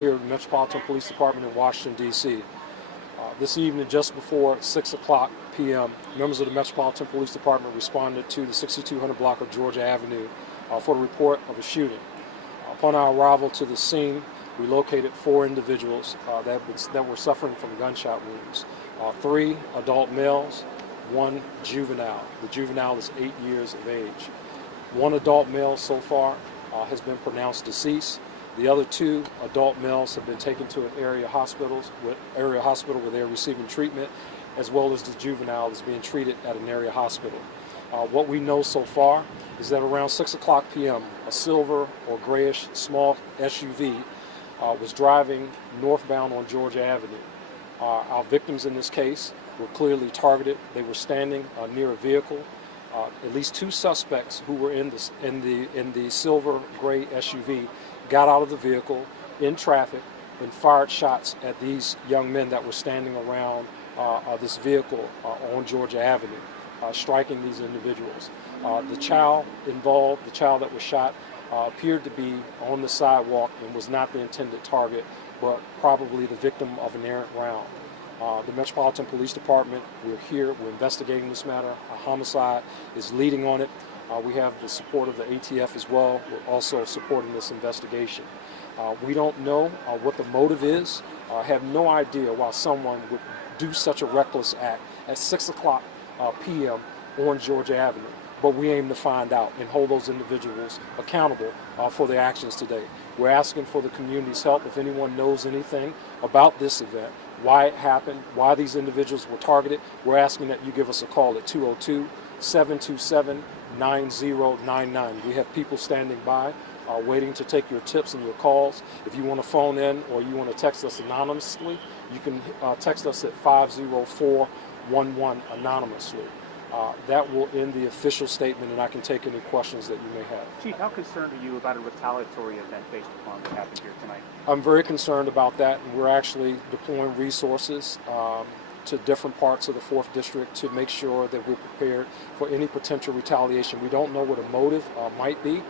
Here at the Metropolitan Police Department in Washington, D.C. This evening, just before 6 o'clock p.m., members of the Metropolitan Police Department responded to the 6200 block of Georgia Avenue for the report of a shooting. Upon our arrival to the scene, we located 4 individuals that were suffering from gunshot wounds. 3 adult males, 1 juvenile. The juvenile is 8 years of age. 1 adult male so far has been pronounced deceased. The other 2 adult males have been taken to an area hospital where they're receiving treatment, as well as the juvenile is being treated at an area hospital. What we know so far is that around 6 o'clock p.m., a silver or grayish small SUV was driving northbound on Georgia Avenue. Our victims in this case were clearly targeted. They were standing near a vehicle. At least 2 suspects who were in the silver gray SUV got out of the vehicle in traffic and fired shots at these young men that were standing around this vehicle on Georgia Avenue, striking these individuals. The child involved, the child that was shot, appeared to be on the sidewalk and was not the intended target, but probably the victim of an errant round. The Metropolitan Police Department, we're here, we're investigating this matter. A homicide is leading on it. We have the support of the ATF as well. We're also supporting this investigation. We don't know what the motive is. Have no idea why someone would do such a reckless act at 6 o'clock p.m. on Georgia Avenue. But we aim to find out and hold those individuals accountable for their actions today. We're asking for the community's help. If anyone knows anything about this event, why it happened, why these individuals were targeted, we're asking that you give us a call at 202-727-9099. We have people standing by waiting to take your tips and your calls. If you want to phone in or you want to text us anonymously, you can text us at 50411 anonymously. That will end the official statement, and I can take any questions that you may have. Chief, how concerned are you about a retaliatory event based upon what happened here tonight? I'm very concerned about that, and we're actually deploying resources to different parts of the 4th District to make sure that we're prepared for any potential retaliation. We don't know what a motive might be.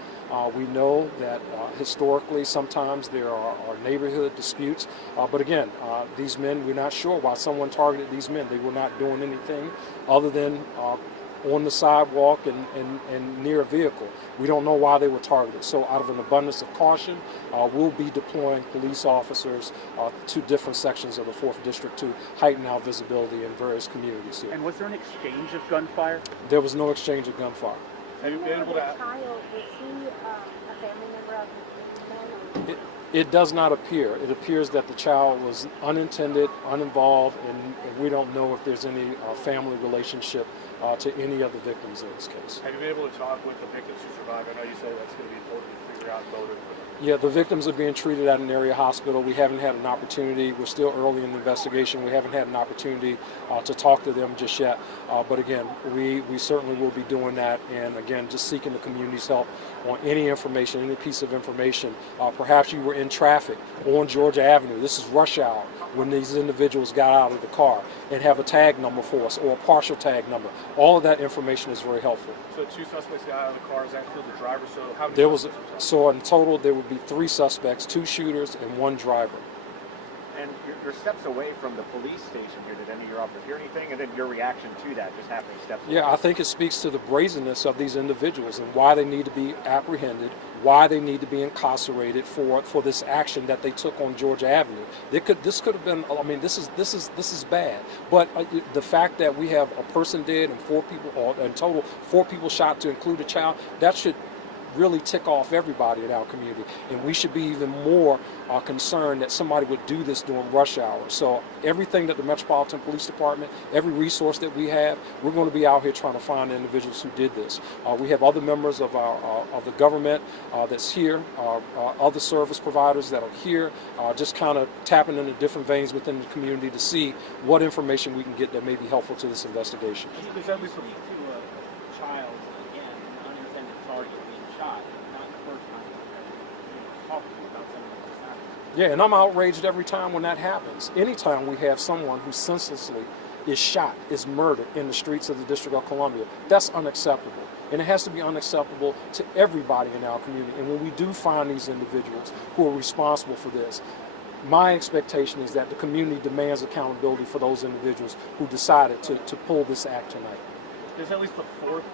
We know that historically sometimes there are neighborhood disputes, but again, these men, we're not sure why someone targeted these men. They were not doing anything other than on the sidewalk and near a vehicle. We don't know why they were targeted. So out of an abundance of caution, we'll be deploying police officers to different sections of the 4th District to heighten our visibility in various communities here. And was there an exchange of gunfire? There was no exchange of gunfire. Have you been able to... child, is he a family member of the men? It does not appear. It appears that the child was unintended, uninvolved, and we don't know if there's any family relationship to any of the victims in this case. Have you been able to talk with the victims who survived? I know you say that's going to be important to figure out motive. Yeah, the victims are being treated at an area hospital. We haven't had an opportunity. We're still early in the investigation. We haven't had an opportunity to talk to them just yet. But again, we certainly will be doing that. And again, just seeking the community's help on any information, any piece of information. Perhaps you were in traffic on Georgia Avenue. This is rush hour when these individuals got out of the car, and have a tag number for us or a partial tag number. All of that information is very helpful. So 2 suspects got out of the car. Is that include the driver? So how many? So in total there would be 3 suspects, 2 shooters, and 1 driver. And you're steps away from the police station here. Did any of your officers hear anything? And then your reaction to that, just happening steps away? Yeah, I think it speaks to the brazenness of these individuals and why they need to be apprehended, why they need to be incarcerated for this action that they took on Georgia Avenue. This could have been. I mean, this is bad. But the fact that we have a person dead and 4 people, or in total 4 people shot, to include a child, that should really tick off everybody in our community, and we should be even more concerned that somebody would do this during rush hour. So everything that the Metropolitan Police Department, every resource that we have, we're going to be out here trying to find the individuals who did this. We have other members of the government that's here, other service providers that are here, just kind of tapping into different veins within the community to see what information we can get that may be helpful to this investigation. There's at least to a child, again, an unintended target being shot, not the first time we've talked to you about something like this happening. Yeah, and I'm outraged every time when that happens. Anytime we have someone who senselessly is shot, is murdered in the streets of the District of Columbia, that's unacceptable. And it has to be unacceptable to everybody in our community. And when we do find these individuals who are responsible for this, my expectation is that the community demands accountability for those individuals who decided to pull this act tonight. There's at least the fourth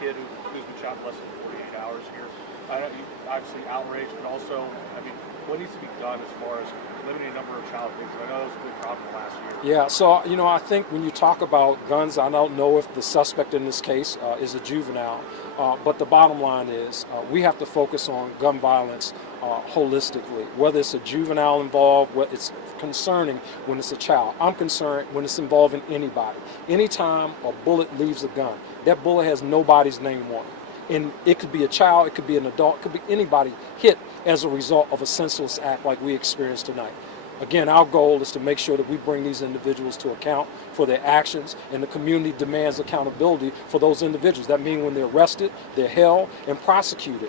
kid who's been shot in less than 48 hours here. I know you obviously outraged, but also, I mean, what needs to be done as far as limiting the number of child victims? I know that was a big problem last year. Yeah, so, you know, I think when you talk about guns, I don't know if the suspect in this case is a juvenile, but the bottom line is we have to focus on gun violence holistically, whether it's a juvenile involved, whether it's concerning when it's a child. I'm concerned when it's involving anybody. Anytime a bullet leaves a gun, that bullet has nobody's name on it. And it could be a child, it could be an adult, it could be anybody hit as a result of a senseless act like we experienced tonight. Again, our goal is to make sure that we bring these individuals to account for their actions, and the community demands accountability for those individuals. That means when they're arrested, they're held and prosecuted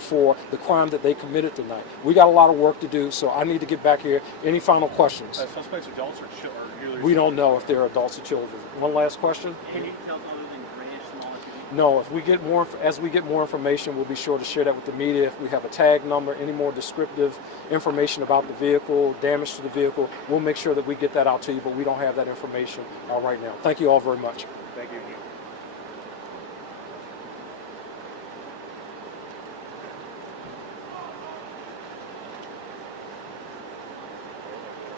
for the crime that they committed tonight. We got a lot of work to do, so I need to get back here. Any final questions? Suspects adults or children? We don't know if they're adults or children. One last question? Can you tell other than Greenwich, smaller cities? No, if we get more, as we get more information, we'll be sure to share that with the media. If we have a tag number, any more descriptive information about the vehicle, damage to the vehicle, we'll make sure that we get that out to you, but we don't have that information right now. Thank you all very much.